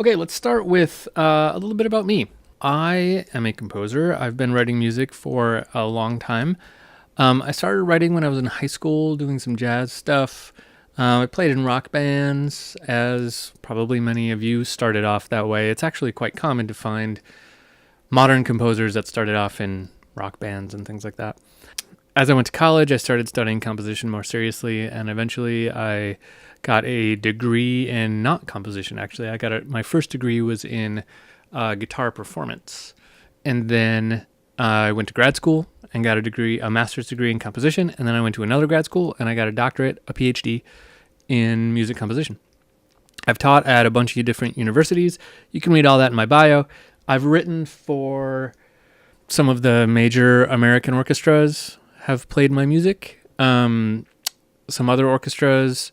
Okay, let's start with a little bit about me. I am a composer. I've been writing music for a long time. I started writing when I was in high school, doing some jazz stuff. I played in rock bands, as probably many of you started off that way. It's actually quite common to find modern composers that started off in rock bands and things like that. As I went to college, I started studying composition more seriously, and eventually I got a degree in not composition. Actually, my first degree was in guitar performance, and then I went to grad school and got a master's degree in composition, and then I went to another grad school and I got a doctorate, a PhD in music composition. I've taught at a bunch of different universities. You can read all that in my bio. I've written for some of the major American orchestras have played my music. Some other orchestras,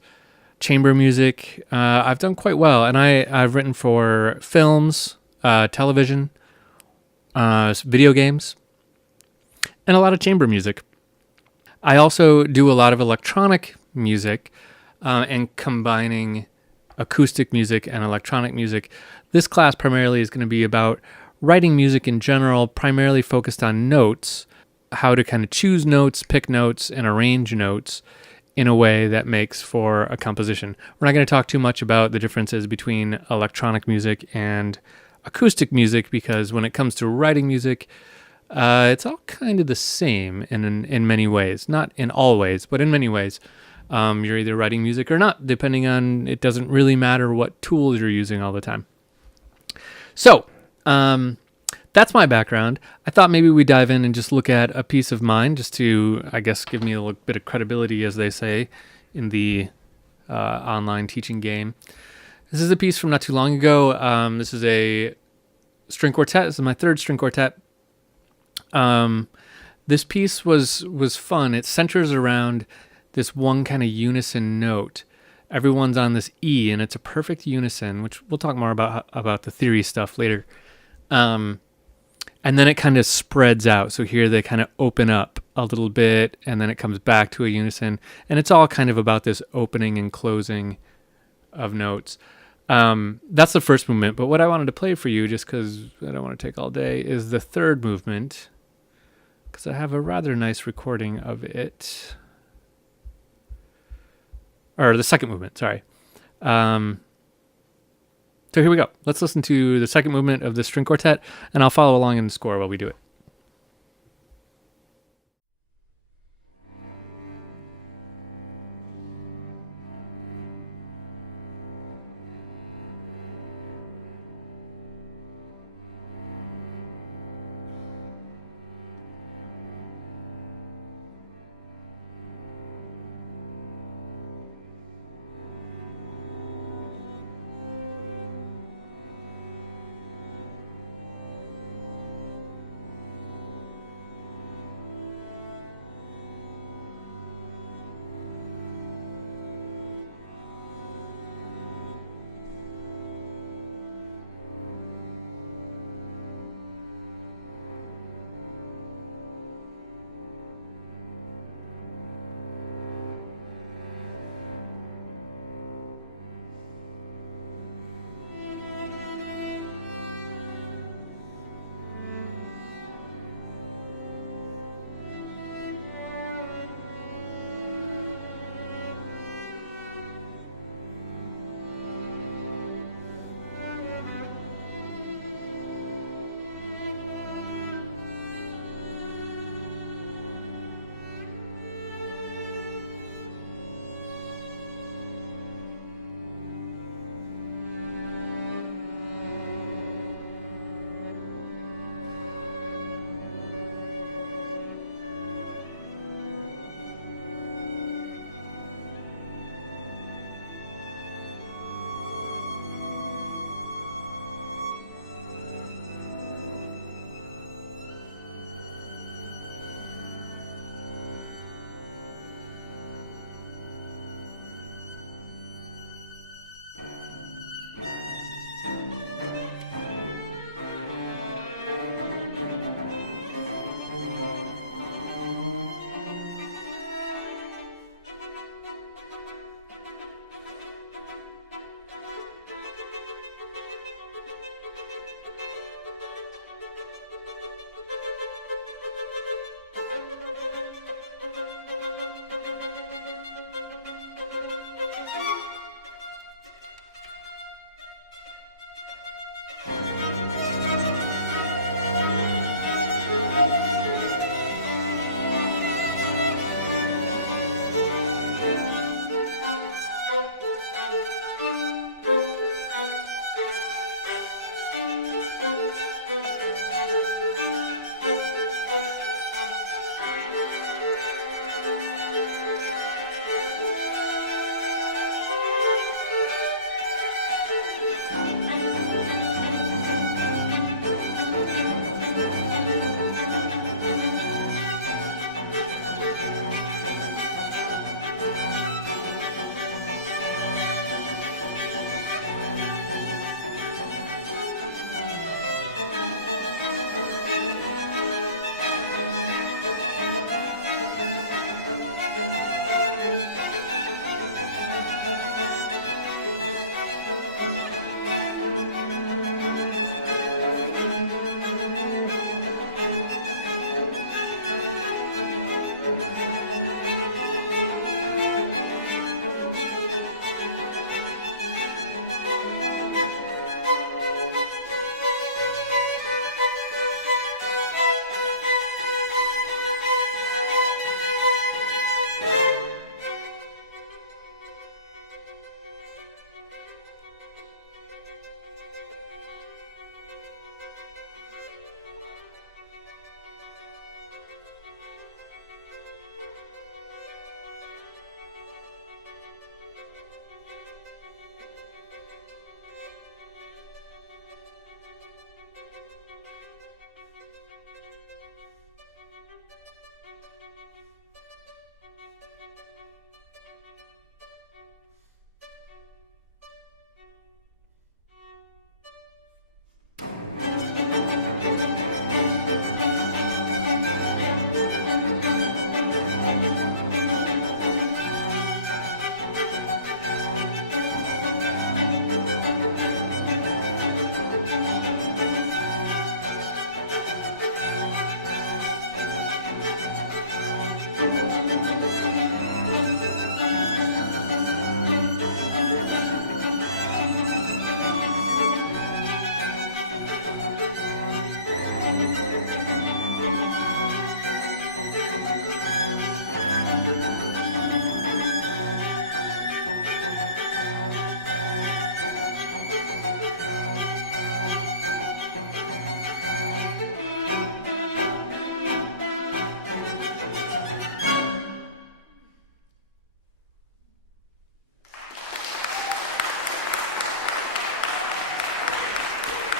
chamber music. I've done quite well, and I've written for films, television, video games, and a lot of chamber music. I also do a lot of electronic music and combining acoustic music and electronic music. This class primarily is going to be about writing music in general, primarily focused on notes, how to kind of choose notes, pick notes, and arrange notes in a way that makes for a composition. We're not going to talk too much about the differences between electronic music and acoustic music because when it comes to writing music, it's all kind of the same in many ways. Not in all ways, but in many ways. You're either writing music or not, depending on, it doesn't really matter what tools you're using all the time. So, that's my background. I thought maybe we dive in and just look at a piece of mine, just to, I guess, give me a little bit of credibility, as they say, in the online teaching game. This is a piece from not too long ago. This is a string quartet. This is my third string quartet. This piece was fun. It centers around this one kind of unison note. Everyone's on this E, and it's a perfect unison, which we'll talk more about the theory stuff later. And then it kind of spreads out. So here they kind of open up a little bit, and then it comes back to a unison. And it's all kind of about this opening and closing of notes. That's the first movement. But what I wanted to play for you, just because I don't want to take all day, is the third movement, because I have a rather nice recording of it. Or the second movement, sorry. So here we go. Let's listen to the second movement of the string quartet, and I'll follow along in the score while we do it.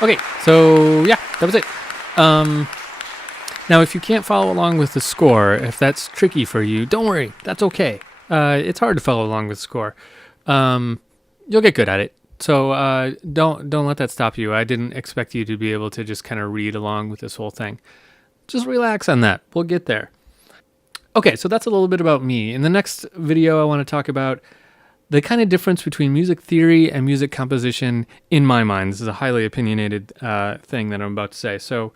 Okay, so yeah, that was it. Um, Now, if you can't follow along with the score, if that's tricky for you, don't worry. That's okay. It's hard to follow along with the score. Um, you'll get good at it. So don't let that stop you. I didn't expect you to be able to just kind of read along with this whole thing. Just relax on that. We'll get there. Okay, so that's a little bit about me. In the next video, I want to talk about the kind of difference between music theory and music composition in my mind. This is a highly opinionated thing that I'm about to say. So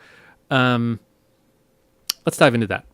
let's dive into that.